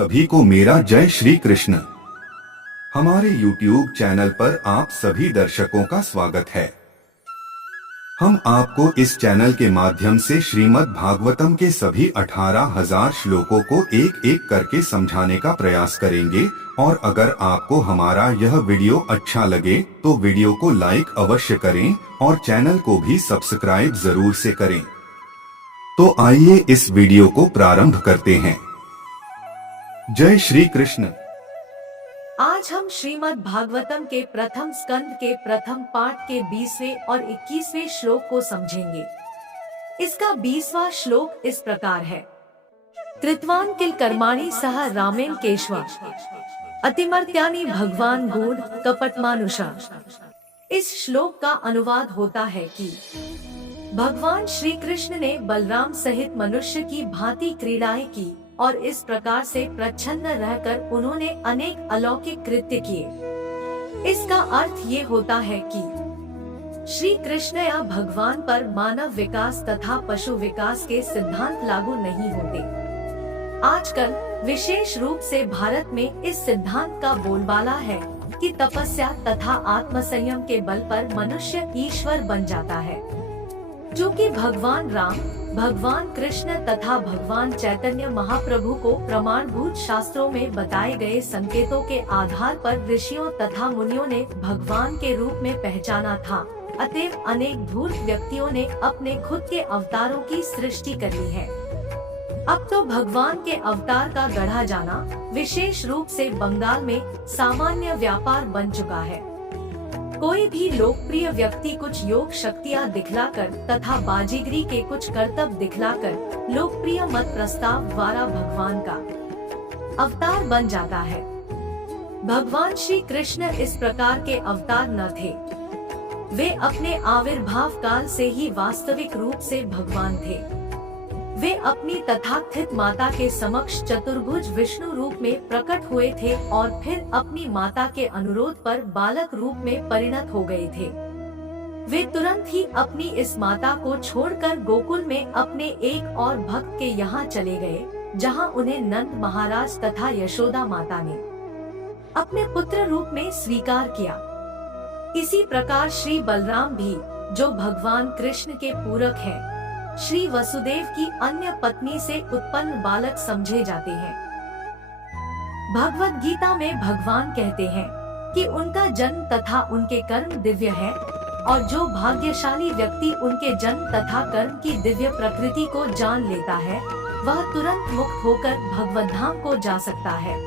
सभी को मेरा जय श्री कृष्ण। हमारे YouTube चैनल पर आप सभी दर्शकों का स्वागत है। हम आपको इस चैनल के माध्यम से श्रीमद् भागवतम के सभी 18,000 श्लोकों को एक एक करके समझाने का प्रयास करेंगे और अगर आपको हमारा यह वीडियो अच्छा लगे तो वीडियो को लाइक अवश्य करें और चैनल को भी सब्सक्राइब जरूर से करें। तो आइए इस वीडियो को प्रारंभ करते हैं। जय श्री कृष्ण। आज हम श्रीमद् भागवतम के प्रथम स्कंद के प्रथम पाठ के 20वें और 21वें श्लोक को समझेंगे। इसका 20वां श्लोक इस प्रकार है। कृतवान किल कर्माणि सह रामेण केशवा अतिमर्त्यानि भगवान गूढ़ कपटमानुषा। इस श्लोक का अनुवाद होता है कि भगवान श्री कृष्ण ने बलराम सहित मनुष्य की भांति क्रीड़ाएं की और इस प्रकार से प्रच्छन्न रहकर उन्होंने अनेक अलौकिक कृत्य किए। इसका अर्थ ये होता है कि श्री कृष्ण या भगवान पर मानव विकास तथा पशु विकास के सिद्धांत लागू नहीं होते। आजकल विशेष रूप से भारत में इस सिद्धांत का बोलबाला है कि तपस्या तथा आत्मसंयम के बल पर मनुष्य ईश्वर बन जाता है, जो कि भगवान राम, भगवान कृष्ण तथा भगवान चैतन्य महाप्रभु को प्रमाणभूत शास्त्रों में बताए गए संकेतों के आधार पर ऋषियों तथा मुनियों ने भगवान के रूप में पहचाना था। अतएव अनेक धूर्त व्यक्तियों ने अपने खुद के अवतारों की सृष्टि कर ली है। अब तो भगवान के अवतार का गढ़ा जाना विशेष रूप से बंगाल में सामान्य व्यापार बन चुका है। कोई भी लोकप्रिय व्यक्ति कुछ योग शक्तियाँ दिखलाकर तथा बाजीगरी के कुछ करतब दिखलाकर लोकप्रिय मत प्रस्ताव द्वारा भगवान का अवतार बन जाता है। भगवान श्री कृष्ण इस प्रकार के अवतार न थे। वे अपने आविर्भाव काल से ही वास्तविक रूप से भगवान थे। वे अपनी तथाकथित माता के समक्ष चतुर्भुज विष्णु रूप में प्रकट हुए थे और फिर अपनी माता के अनुरोध पर बालक रूप में परिणत हो गए थे। वे तुरंत ही अपनी इस माता को छोड़कर गोकुल में अपने एक और भक्त के यहाँ चले गए, जहाँ उन्हें नंद महाराज तथा यशोदा माता ने अपने पुत्र रूप में स्वीकार किया। इसी प्रकार श्री बलराम भी, जो भगवान कृष्ण के पूरक हैं, श्री वसुदेव की अन्य पत्नी से उत्पन्न बालक समझे जाते हैं। भगवत गीता में भगवान कहते हैं कि उनका जन्म तथा उनके कर्म दिव्य है और जो भाग्यशाली व्यक्ति उनके जन्म तथा कर्म की दिव्य प्रकृति को जान लेता है, वह तुरंत मुक्त होकर भगवत धाम को जा सकता है।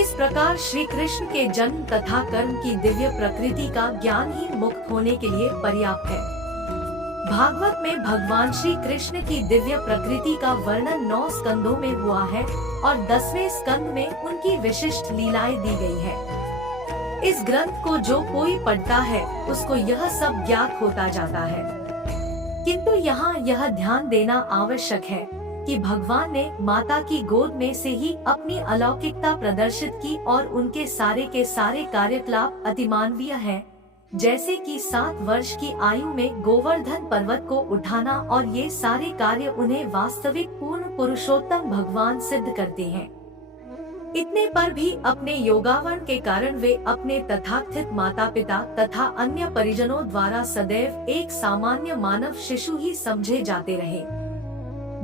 इस प्रकार श्री कृष्ण के जन्म तथा कर्म की दिव्य प्रकृति का ज्ञान ही मुक्त होने के लिए पर्याप्त है। भागवत में भगवान श्री कृष्ण की दिव्य प्रकृति का वर्णन 9 स्कंदों में हुआ है और 10वें स्कंद में उनकी विशिष्ट लीलाएं दी गई है। इस ग्रंथ को जो कोई पढ़ता है उसको यह सब ज्ञात होता जाता है। किंतु यहाँ यह ध्यान देना आवश्यक है कि भगवान ने माता की गोद में से ही अपनी अलौकिकता प्रदर्शित की और उनके सारे के सारे कार्यकलाप अतिमानवीय हैं, जैसे कि 7 वर्ष की आयु में गोवर्धन पर्वत को उठाना, और ये सारे कार्य उन्हें वास्तविक पूर्ण पुरुषोत्तम भगवान सिद्ध करते हैं। इतने पर भी अपने योगावन के कारण वे अपने तथाकथित माता पिता तथा अन्य परिजनों द्वारा सदैव एक सामान्य मानव शिशु ही समझे जाते रहे।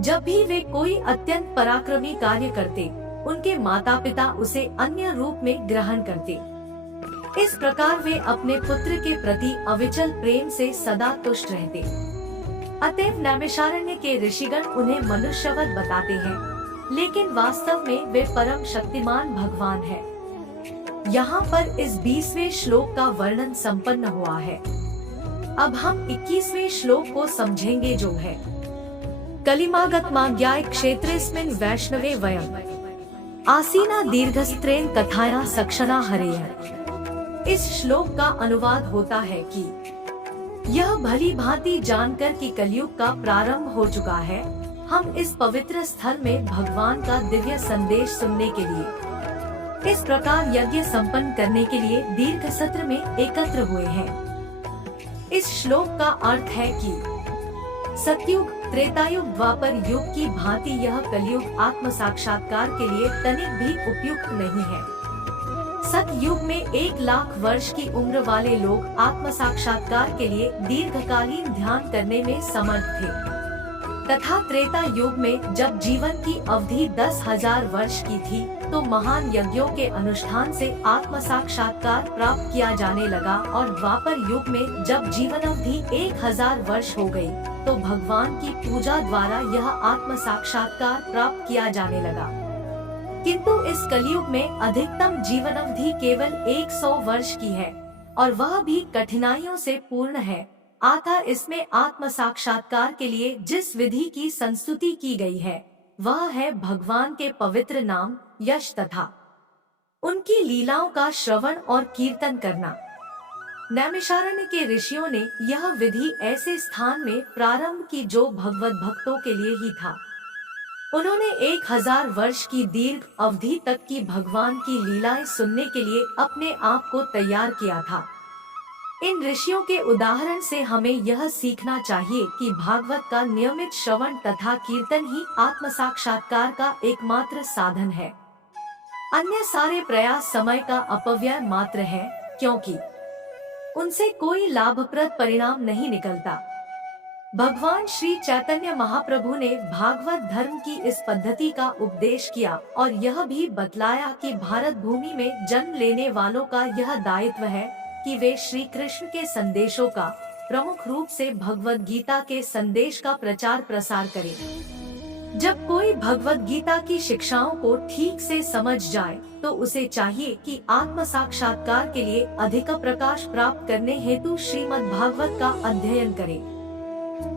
जब भी वे कोई अत्यंत पराक्रमी कार्य करते, उनके माता पिता उसे अन्य रूप में ग्रहण करते। इस प्रकार वे अपने पुत्र के प्रति अविचल प्रेम से सदा तुष्ट रहते। अतएव नैमिषारण्य के ऋषिगण उन्हें मनुष्यवत बताते हैं, लेकिन वास्तव में वे परम शक्तिमान भगवान हैं। यहाँ पर इस 20वें श्लोक का वर्णन संपन्न हुआ है। अब हम 21वें श्लोक को समझेंगे, जो है कलिमागतमाज्ञाय क्षेत्रेस्मिन् वैष्णवे वयम् आसीना दीर्घस्त्रेण कथाया सक्षणा हरेय। इस श्लोक का अनुवाद होता है कि यह भली भांति जानकर कि कलयुग का प्रारंभ हो चुका है, हम इस पवित्र स्थल में भगवान का दिव्य संदेश सुनने के लिए इस प्रकार यज्ञ संपन्न करने के लिए दीर्घ सत्र में एकत्र हुए हैं। इस श्लोक का अर्थ है कि सतयुग, त्रेतायुग द्वापर युग की भांति यह कलयुग आत्म साक्षात्कार के लिए तनिक भी उपयुक्त नहीं है। सतयुग में 1,00,000 वर्ष की उम्र वाले लोग आत्म साक्षात्कार के लिए दीर्घकालीन ध्यान करने में समर्थ थे, तथा त्रेता युग में जब जीवन की अवधि 10,000 वर्ष की थी तो महान यज्ञों के अनुष्ठान से आत्म साक्षात्कार प्राप्त किया जाने लगा, और द्वापर युग में जब जीवन अवधि 1,000 वर्ष हो गई तो भगवान की पूजा द्वारा यह आत्म साक्षात्कार प्राप्त किया जाने लगा। किंतु इस कलयुग में अधिकतम जीवन अवधि केवल 100 वर्ष की है, और वह भी कठिनाइयों से पूर्ण है। अतः इसमें आत्म साक्षात्कार के लिए जिस विधि की संस्तुति की गई है वह है भगवान के पवित्र नाम, यश तथा उनकी लीलाओं का श्रवण और कीर्तन करना। नैमिषारण्य के ऋषियों ने यह विधि ऐसे स्थान में प्रारंभ की जो भगवत भक्तों के लिए ही था। उन्होंने 1,000 वर्ष की दीर्घ अवधि तक की भगवान की लीलाएं सुनने के लिए अपने आप को तैयार किया था। इन ऋषियों के उदाहरण से हमें यह सीखना चाहिए कि भागवत का नियमित श्रवण तथा कीर्तन ही आत्म साक्षात्कार का एकमात्र साधन है। अन्य सारे प्रयास समय का अपव्यय मात्र है, क्योंकि उनसे कोई लाभप्रद परिणाम नहीं निकलता। भगवान श्री चैतन्य महाप्रभु ने भागवत धर्म की इस पद्धति का उपदेश किया और यह भी बतलाया कि भारत भूमि में जन्म लेने वालों का यह दायित्व है कि वे श्री कृष्ण के संदेशों का, प्रमुख रूप से भगवत गीता के संदेश का प्रचार प्रसार करें। जब कोई भगवत गीता की शिक्षाओं को ठीक से समझ जाए तो उसे चाहिए कि आत्म साक्षात्कार के लिए अधिक प्रकाश प्राप्त करने हेतु श्रीमद् भागवत का अध्ययन करे।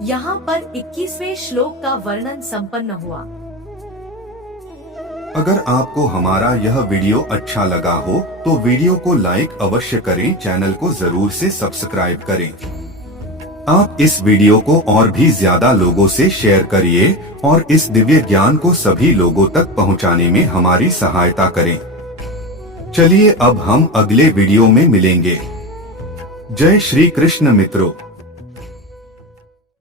यहाँ पर 21वें श्लोक का वर्णन संपन्न हुआ। अगर आपको हमारा यह वीडियो अच्छा लगा हो तो वीडियो को लाइक अवश्य करें, चैनल को जरूर से सब्सक्राइब करें। आप इस वीडियो को और भी ज्यादा लोगों से शेयर करिए और इस दिव्य ज्ञान को सभी लोगों तक पहुंचाने में हमारी सहायता करें। चलिए अब हम अगले वीडियो में मिलेंगे। जय श्री कृष्ण मित्रों।